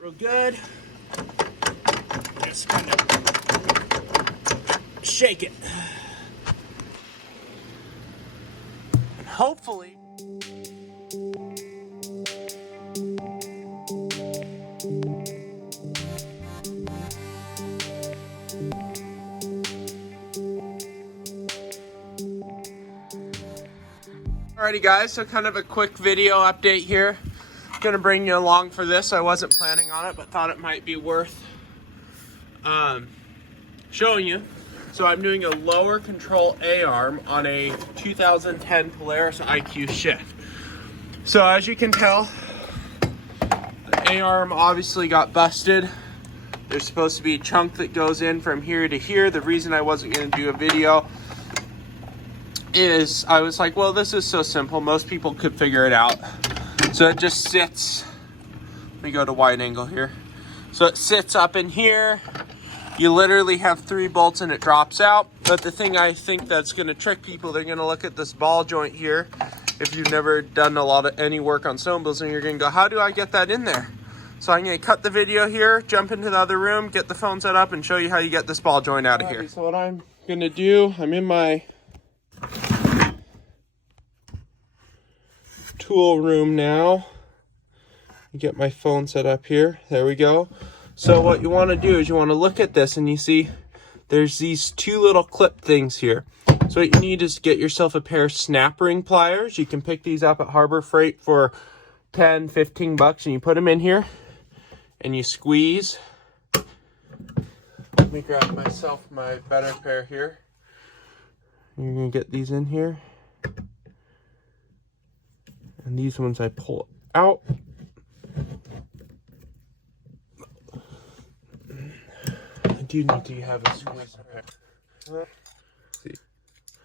real good. Just kind of shake it. And hopefully, alrighty guys, so kind of a quick video update here. Gonna bring you along for this. I wasn't planning on it, but thought it might be worth showing you. So I'm doing a lower control A-arm on a 2010 Polaris IQ shift. So as you can tell, the A-arm obviously got busted. There's supposed to be a chunk that goes in from here to here. The reason I wasn't gonna do a video is I was like, well, this is so simple. Most people could figure it out. So it just sits, let me go to wide angle here. So it sits up in here. You literally have 3 bolts and it drops out. But the thing I think that's gonna trick people, they're gonna look at this ball joint here. If you've never done any work on snowmobiles, and you're gonna go, how do I get that in there? So I'm gonna cut the video here, jump into the other room, get the phone set up, and show you how you get this ball joint out of here. So what I'm gonna do, I'm in my tool room now. Get my phone set up here. There we go. So what you want to do is you want to look at this and you see there's these 2 little clip things here. So what you need is get yourself a pair of snap ring pliers. You can pick these up at Harbor Freight for 10, 15 bucks, and you put them in here and you squeeze. Let me grab myself my better pair here. You're gonna get these in here. And these ones I pull out. I do need to have a squeeze.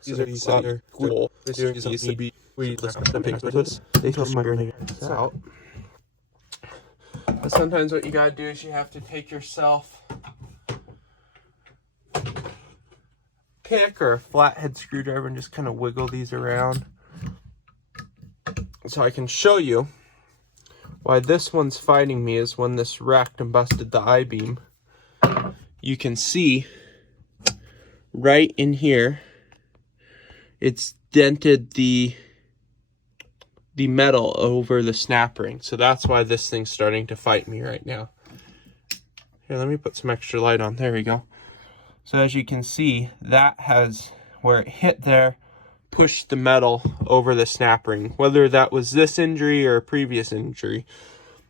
These are solder cool. This needs to be they told me to get this out. But sometimes what you gotta do is you have to take yourself pick or a flathead screwdriver and just kind of wiggle these around. So I can show you why this one's fighting me is when this wrecked and busted the I-beam. You can see right in here, it's dented the metal over the snap ring. So that's why this thing's starting to fight me right now. Here, let me put some extra light on. There we go. So as you can see, that has, where it hit there, pushed the metal over the snap ring, whether that was this injury or a previous injury.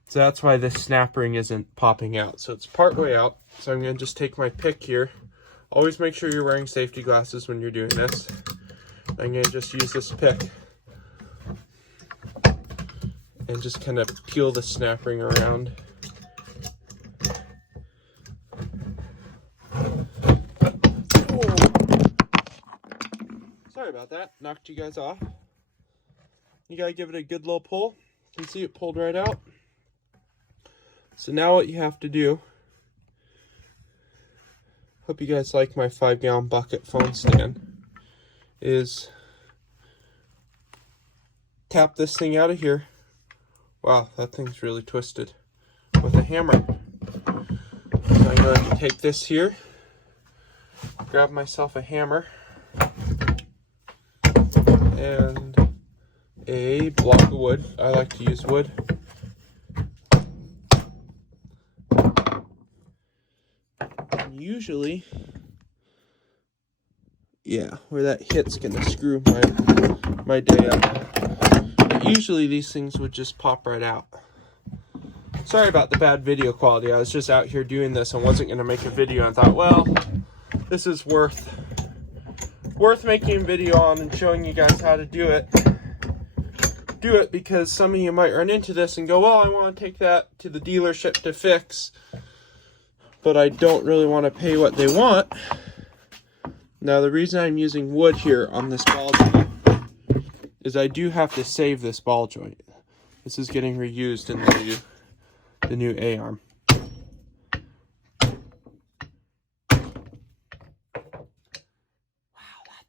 So that's why this snap ring isn't popping out. So it's part way out. So I'm going to just take my pick here. Always make sure you're wearing safety glasses when you're doing this. I'm going to just use this pick and just kind of peel the snap ring around. Sorry about that, knocked you guys off. You gotta give it a good little pull. You can see it pulled right out. So now what you have to do, hope you guys like my 5-gallon bucket phone stand, is tap this thing out of here. Wow, that thing's really twisted, with a hammer. So I'm going to take this here, grab myself a hammer, and a block of wood. I like to use wood. And usually, yeah, where that hit's gonna screw my day up. But usually these things would just pop right out. Sorry about the bad video quality. I was just out here doing this and wasn't gonna make a video, and thought, well, this is worth making a video on and showing you guys how to do it. Do it because some of you might run into this and go, well, I want to take that to the dealership to fix, but I don't really want to pay what they want. Now, the reason I'm using wood here on this ball joint is I do have to save this ball joint. This is getting reused in the new A-arm.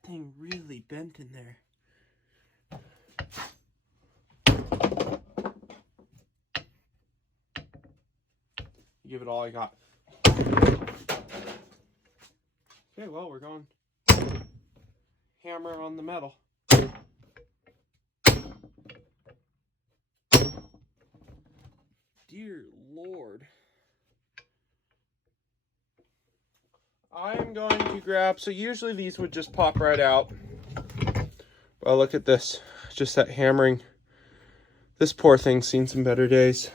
Thing really bent in there. Give it all I got. Okay, well, we're going hammer on the metal. Dear Lord. I'm going to grab, so usually these would just pop right out. Well, look at this. Just that hammering. This poor thing's seen some better days.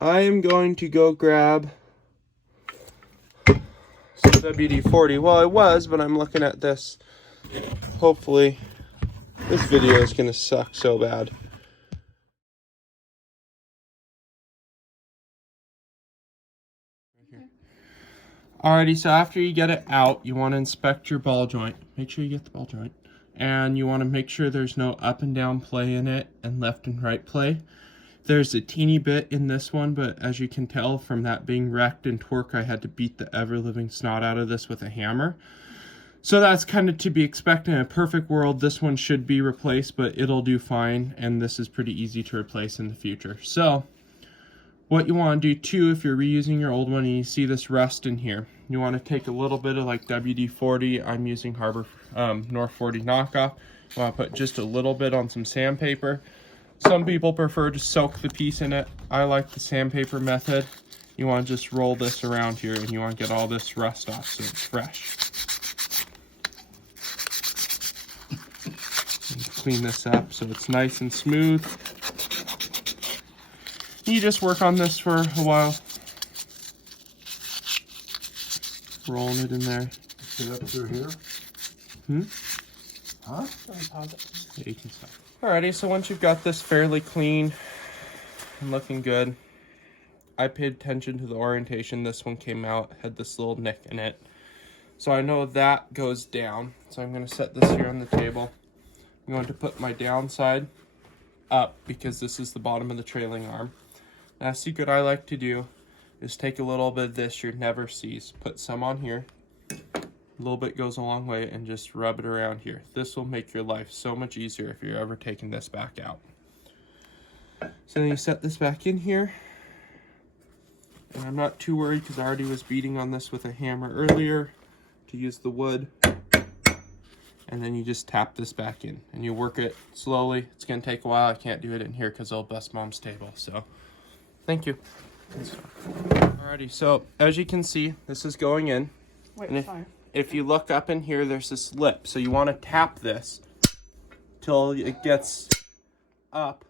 I am going to go grab some WD-40. Well, I was, but I'm looking at this. Hopefully, this video is going to suck so bad. Alrighty, so after you get it out, you want to inspect your ball joint. Make sure you get the ball joint. And you want to make sure there's no up and down play in it and left and right play. There's a teeny bit in this one, but as you can tell from that being wrecked in torque, I had to beat the ever-living snot out of this with a hammer. So that's kind of to be expected. In a perfect world, this one should be replaced, but it'll do fine, and this is pretty easy to replace in the future. So what you want to do too, if you're reusing your old one and you see this rust in here, you want to take a little bit of like WD-40. I'm using Harbor North 40 knockoff. You want to put just a little bit on some sandpaper. Some people prefer to soak the piece in it. I like the sandpaper method. You want to just roll this around here and you want to get all this rust off so it's fresh. And clean this up so it's nice and smooth. You just work on this for a while. Rolling it in there. Get up through here? Huh? Yeah, you can stop. Alrighty, so once you've got this fairly clean and looking good, I paid attention to the orientation. This one came out, had this little nick in it. So I know that goes down. So I'm going to set this here on the table. I'm going to put my downside up because this is the bottom of the trailing arm. Now, a secret I like to do is take a little bit of this your never sees, put some on here, a little bit goes a long way, and just rub it around here. This will make your life so much easier if you're ever taking this back out. So then you set this back in here, and I'm not too worried because I already was beating on this with a hammer earlier to use the wood. And then you just tap this back in and you work it slowly. It's going to take a while. I can't do it in here because I'll bust Mom's table. So thank you. Alrighty, so as you can see, this is going in. Wait, and if you look up in here, there's this lip. So you want to tap this till it gets up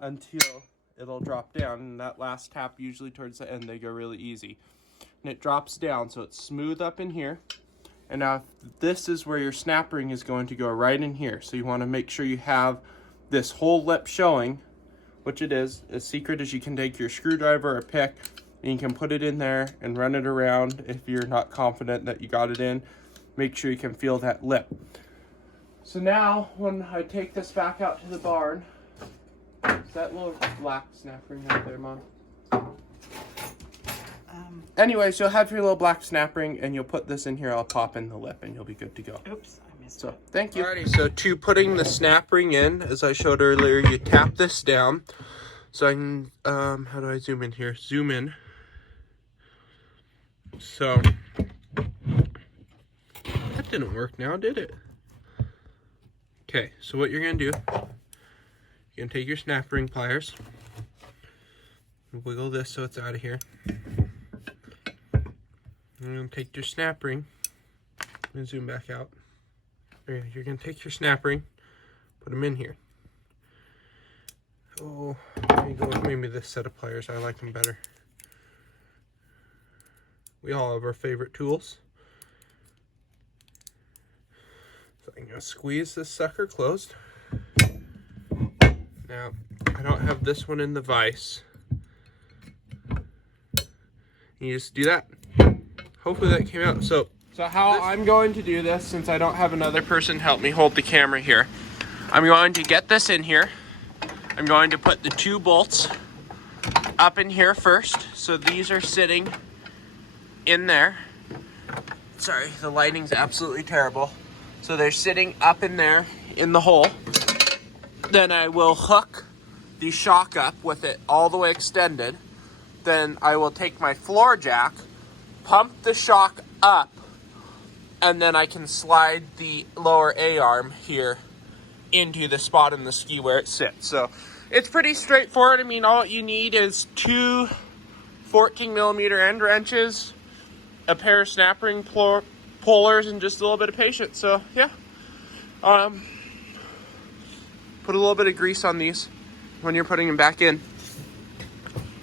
until it'll drop down. And that last tap, usually towards the end, they go really easy. And it drops down, so it's smooth up in here. And now this is where your snap ring is going to go, right in here. So you want to make sure you have this whole lip showing, which it is. A secret is you can take your screwdriver or pick and you can put it in there and run it around. If you're not confident that you got it in, make sure you can feel that lip. So now when I take this back out to the barn, is that little black snap ring right there, Mom? Anyways, you'll have your little black snap ring and you'll put this in here. I'll pop in the lip and you'll be good to go. Oops, I missed So, it. thank you. Alrighty, so to putting the snap ring in, as I showed earlier, you tap this down. So I can, how do I zoom in here? Zoom in. So, that didn't work now, did it? Okay, so what you're going to do, you're going to take your snap ring pliers, wiggle this so it's out of here. You're going to take your snap ring and zoom back out. You're going to take your snap ring, put them in here. Oh, there you go with maybe this set of pliers. I like them better. We all have our favorite tools. So I'm going to squeeze this sucker closed. Now, I don't have this one in the vise. You just do that. Hopefully that came out. So how I'm going to do this, since I don't have another person help me hold the camera here, I'm going to get this in here. I'm going to put the 2 bolts up in here first. So these are sitting in there. Sorry, the lighting's absolutely terrible. So they're sitting up in there in the hole. Then I will hook the shock up with it all the way extended. then I will take my floor jack, pump the shock up, and then I can slide the lower A arm here into the spot in the ski where it sits. So it's pretty straightforward. I mean, all you need is two 14mm end wrenches, a pair of snap ring pullers, and just a little bit of patience. So yeah, put a little bit of grease on these when you're putting them back in,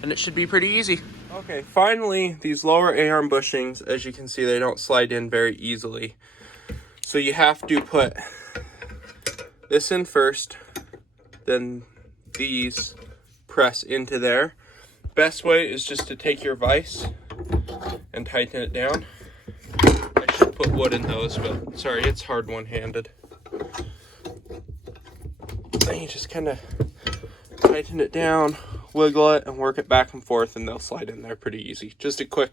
and it should be pretty easy. Okay, finally, these lower A-arm bushings, as you can see, they don't slide in very easily. So you have to put this in first, then these press into there. Best way is just to take your vise and tighten it down. I should put wood in those, but sorry, it's hard one-handed. And you just kind of tighten it down, wiggle it, and work it back and forth, and they'll slide in there pretty easy. Just a quick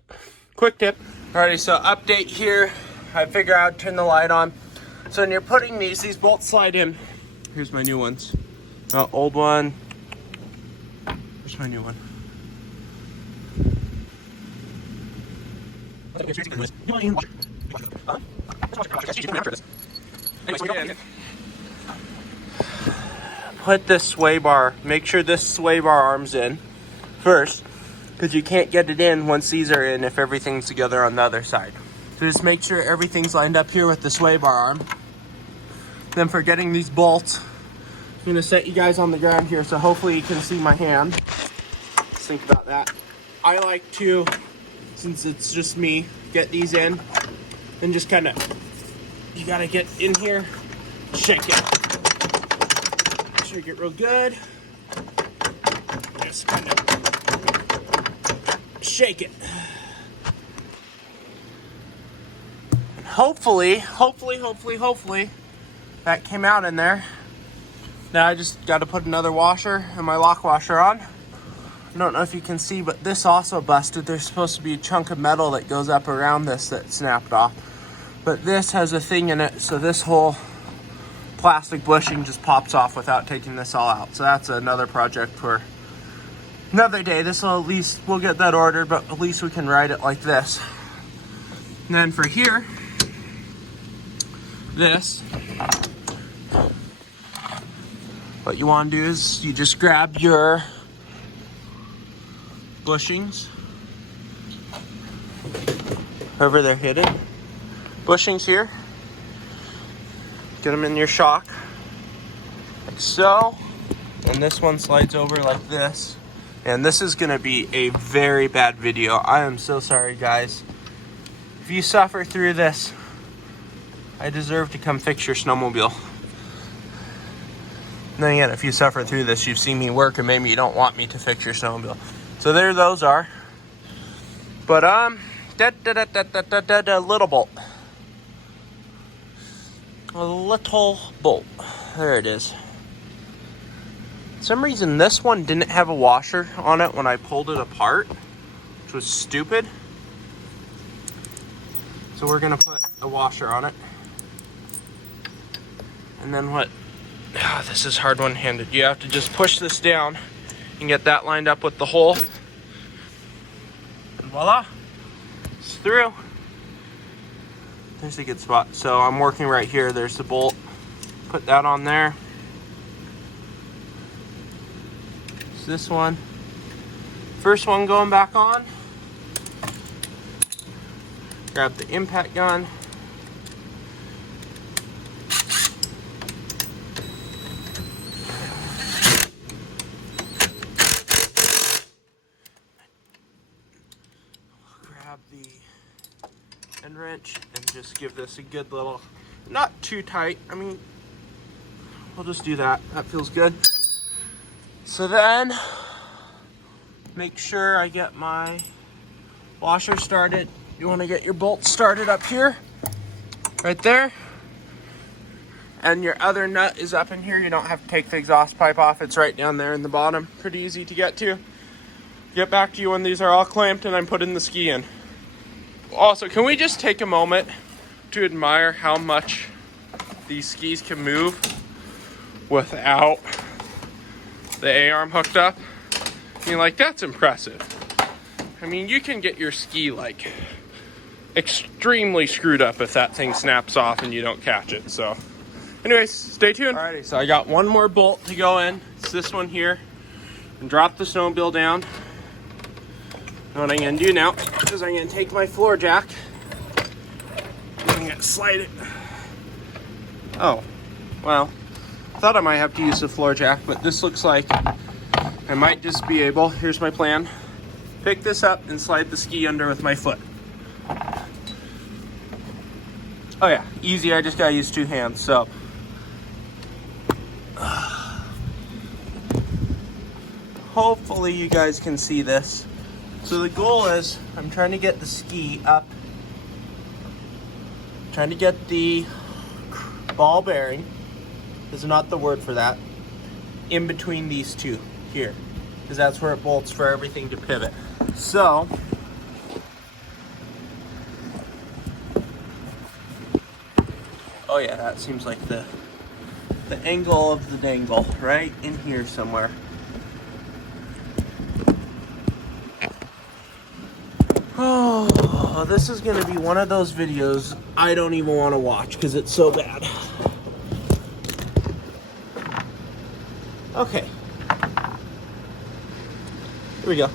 tip. Alrighty, so update here. I figure out, turn the light on. So when you're putting these bolts slide in. Here's my new ones. Old one. Here's my new one. Put this sway bar, make sure this sway bar arm's in first, because you can't get it in once these are in if everything's together on the other side. So just make sure everything's lined up here with the sway bar arm. Then for getting these bolts, I'm going to set you guys on the ground here so hopefully you can see my hand. Just think about that. I like to, since it's just me, get these in and just kind of, you got to get in here, shake it. Shake it real good. Just kind of shake it. And hopefully, that came out in there. Now I just got to put another washer and my lock washer on. I don't know if you can see, but this also busted. There's supposed to be a chunk of metal that goes up around this that snapped off. But this has a thing in it, so this whole plastic bushing just pops off without taking this all out. So that's another project for another day. This will at least, we'll get that ordered, but at least we can ride it like this. And then for here, this, what you want to do is you just grab your bushings, wherever they're hidden, bushings here, get them in your shock, like so, and this one slides over like this. And this is gonna be a very bad video. I am so sorry, guys. If you suffer through this, I deserve to come fix your snowmobile. And then again, if you suffer through this, you've seen me work and maybe you don't want me to fix your snowmobile. So there those are. But little bolt. A little bolt. There it is. For some reason this one didn't have a washer on it when I pulled it apart, which was stupid. So we're gonna put a washer on it. And then what? This is hard one-handed. You have to just push this down and get that lined up with the hole. And voila, it's through. There's a good spot. So I'm working right here. There's the bolt. Put that on there. It's this one. First one going back on. Grab the impact gun. Grab the end wrench and just give this a good little, not too tight. I mean, we'll just do that. That feels good. So then, make sure I get my washer started. You want to get your bolts started up here, right there. And your other nut is up in here. You don't have to take the exhaust pipe off. It's right down there in the bottom. Pretty easy to get to. Get back to you when these are all clamped and I'm putting the ski in. Also, can we just take a moment to admire how much these skis can move without the A-arm hooked up? I mean, like, that's impressive. I mean, you can get your ski like extremely screwed up if that thing snaps off and you don't catch it. So anyways, stay tuned. Alrighty, so I got one more bolt to go in. It's this one here. And drop the snowmobile down. And what I'm gonna do now is I'm gonna take my floor jack and I'm gonna slide it. Oh, well, I thought I might have to use the floor jack, but this looks like I might just be able, here's my plan, pick this up and slide the ski under with my foot. Oh yeah, easy, I just gotta use 2 hands, so. Hopefully you guys can see this. So the goal is, I'm trying to get the ski up, trying to get the ball bearing, is not the word for that, in between these two here, because that's where it bolts for everything to pivot. So oh yeah, that seems like the angle of the dangle right in here somewhere. Oh, this is gonna be one of those videos I don't even want to watch because it's so bad. Okay, here we go.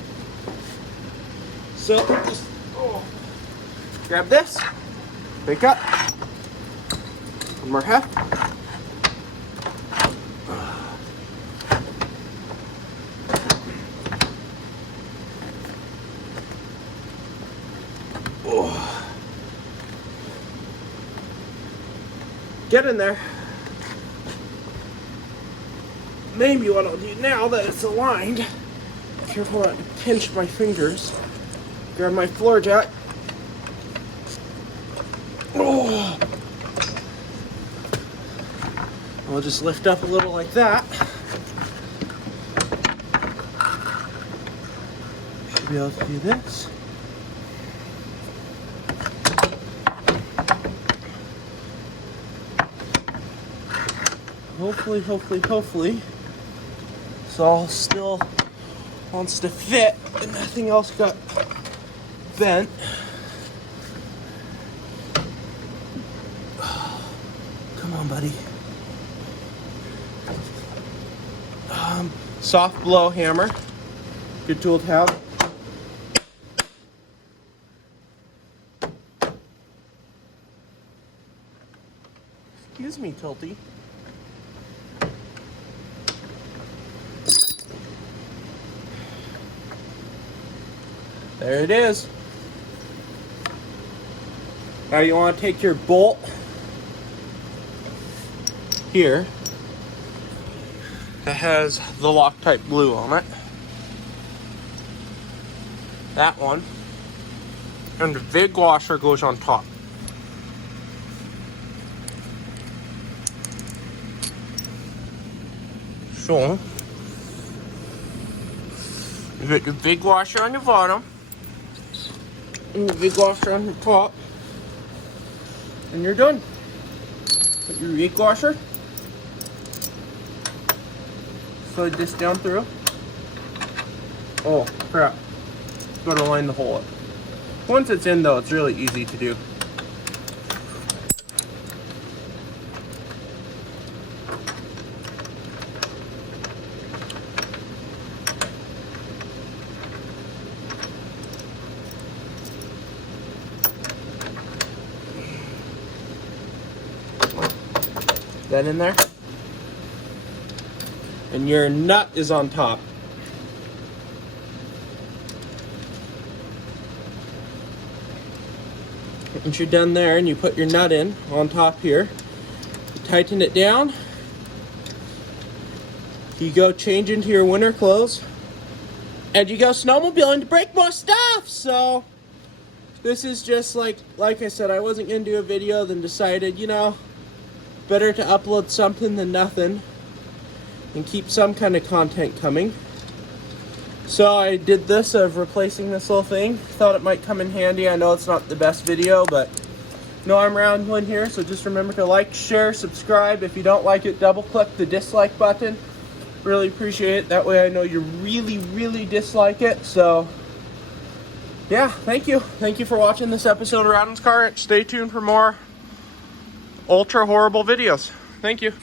So just grab this, pick up, one more half. Get in there. Maybe what I'll do now that it's aligned, careful not to pinch my fingers, grab my floor jack. Oh. I'll just lift up a little like that. Should be able to do this. Hopefully, this all still wants to fit and nothing else got bent. Come on, buddy. Soft blow hammer, good tool to have. Excuse me, Tilty. There it is. Now you want to take your bolt here that has the Loctite blue on it. That one. And the big washer goes on top. So you get your big washer on the bottom and the big washer on the top, and you're done. Put your big washer, slide this down through. Oh crap, gotta line the hole up. Once it's in though, it's really easy to do. That in there, and your nut is on top. Once you're done there and you put your nut in on top here, you tighten it down, you go change into your winter clothes, and you go snowmobiling to break more stuff. So this is just like I said, I wasn't gonna do a video, then decided, you know, better to upload something than nothing and keep some kind of content coming. So I did this of replacing this little thing. Thought it might come in handy. I know it's not the best video, but no, I'm rambling here. So just remember to like, share, subscribe. If you don't like it, double click the dislike button. Really appreciate it. That way I know you really, really dislike it. So yeah, thank you. Thank you for watching this episode of Radon's Car Wrench. Stay tuned for more ultra horrible videos. Thank you.